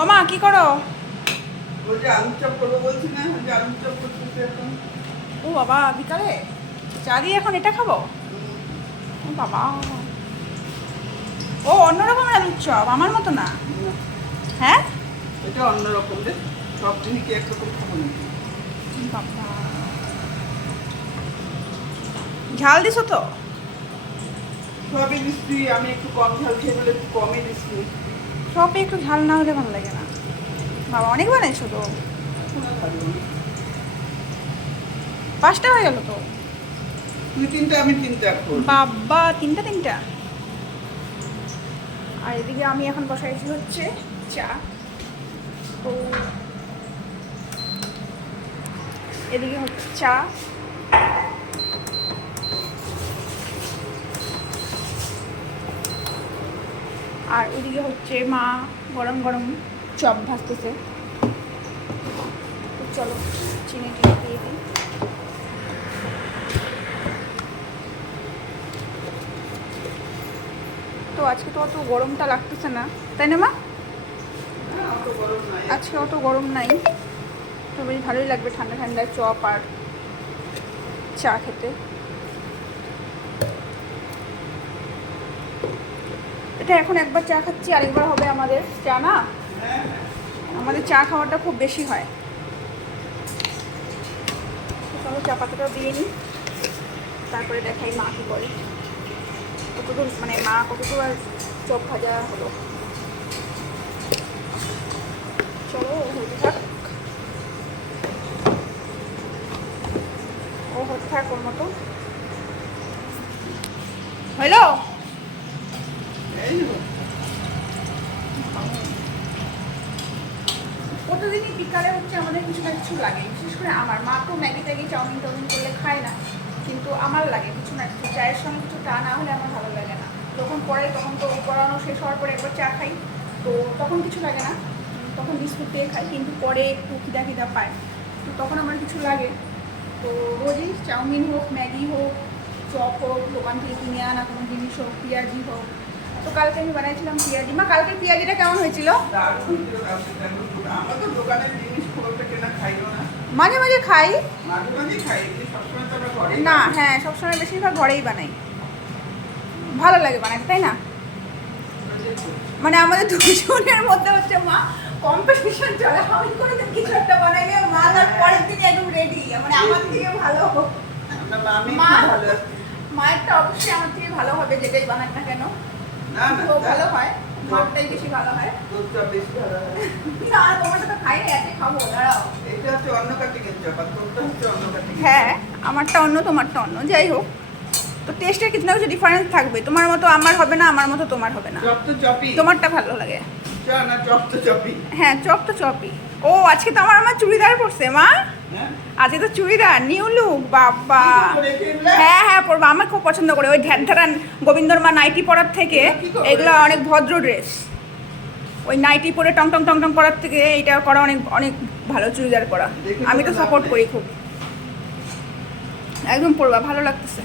ও মা কি করো? ওই যে আলুর চপ করবো বলছি না, ওই যে আলুর চপ করতেছি এখন। ও বাবা, বিকালে চা দিয়ে এখন এটা খাবো? ও বাবা, ও অন্যরকম আলুর চপ, আমার মতো না। হ্যাঁ, এটা অন্যরকম রে, সব দিনই কি একরকম খাবো নাকি? বাবা, ঝাল দিছো তো? সবই দিচ্ছি, আমি একটু কম ঝাল খেয়ে বলে একটু কমই দিচ্ছি। চপে একটু ঝাল না হলে ভালো লাগে না। বাবা অনেক বানাইছো তো, এখন আর ভালো না। 5টা হয়ে গেল তো। তুই তিনটা আমি তিনটা এখন। বাবা, তিনটা। আর এদিকে আমি এখন বসাইছি হচ্ছে চা। তো এদিকে হচ্ছে চা, আর ওইদিকে হচ্ছে মা গরম গরম চপ ভাজতেছে। তো চলো চিনি টিনি দিয়ে দিই। তো আজকে তো অত গরমটা লাগতেছে না, তাই না মা? হ্যাঁ, অত গরম নাই। আজকে অত গরম নাই, তো বেশ ভালোই লাগবে ঠান্ডা ঠান্ডা চপ আর চা খেতে। এটা এখন একবার চা খাচ্ছি, আরেকবার হবে আমাদের চা না। হ্যাঁ, হ্যাঁ। আমাদের চা খাওয়াটা খুব বেশি হয়। তো চলো চা পাতাটাও দিয়ে নিই, তারপরে দেখাই মা কী করে, কতদূর মানে মা কতদূর আর চপ ভাজা হলো। চলো হতে থাক, ও হতে থাক ওর মতো। হইলো? এই যে, প্রতিদিনই বিকালে হচ্ছে আমাদের কিছু না কিছু লাগে, বিশেষ করে আমার মা তো ম্যাগি ট্যাগি চাউমিন টাউমিন করলে খায় না, কিন্তু আমার লাগে কিছু না কিছু, চায়ের সঙ্গে কিছু চা না হলে আমার ভালো লাগে না। যখন পড়ে তখন তো পড়ানো শেষ হওয়ার পরে একবার চা খাই, তো তখন কিছু লাগে না, তখন বিস্কুট দিয়ে খাই, কিন্তু পরে একটু খিদা পায়, তো তখন আমার কিছু লাগে। তো রোজই চাউমিন হোক, ম্যাগি হোক, চপ হোক, দোকান থেকে কিনে আনা কোনো জিনিস হোক, পেঁয়াজি হোক। তো কালকে আমি বানাইছিলাম পেঁয়াজি। মা কালকে পেঁয়াজিটা কেমন হয়েছিল? দারুণ হয়েছিল কালকে, দারুণ। আমরা তো দোকানের জিনিস খুব একটা কেনা খাইও না। মাঝে মাঝে খাই মাঝে মাঝেই খাই, কিন্তু সবসময় তো আমরা ঘরেই না। বানাই। হ্যাঁ, সবসময় বেশিরভাগ ঘরেই বানাই, ভালো লাগে বানাতে, তাই না? মানে আমাদের দুজনের মধ্যে হচ্ছে মা কম্পিটিশন চলে, আমি করে দিন কিছু একটা বানাইলে মা তার পরের দিন একদম রেডি, মানে আমার থেকে ভালো। আমরা মামি মা খুব ভালো আছি। মায়েরটা অবশ্যই আমার থেকে ভালো হবে, যেটাই বানাক না কেন। না, না, তো ভালো হয়, মারটাই বেশি ভালো হয়। দুধটা বেশি ভালো হয়। না, তোমারটা তো খাই না, এতে খাবো, দাঁড়াও। এটা হচ্ছে অন্য কাটিংয়ের চপ, আর তোরটা হচ্ছে অন্য কাটিং। হ্যাঁ, আমারটা অন্য তোমারটা অন্য, যাই হোক, তো টেস্টের কিছু না কিছু ডিফারেন্স থাকবে। তোমার মতো আমার হবে না, আমার মতো তোমার হবে না। চপ তো চপই। তোমারটা ভালো লাগে। না, চপ তো চপই। হ্যাঁ, চপ তো চপই। ও আজকে তো আমার চুড়িদার পরছে মা, হ্যাঁ? আজকে তো চুড়িদার নিউ লুক, বাবা। কি করে কিনলে? হ্যাঁ পরবো, আমার খুব পছন্দ করে ওই ঢ্যান গোবিন্দর মা নাইটি পরার থেকে কি করে? এগুলো অনেক ভদ্র ড্রেস। ওই নাইটি পরে টং টং টং টং করার থেকে এটা করা অনেক অনেক ভালো, চুড়িদার পরা। দেখে আমি তো তো সাপোর্ট লাভ করি নেই। খুব, একদম পরবা, ভালো লাগতেছে।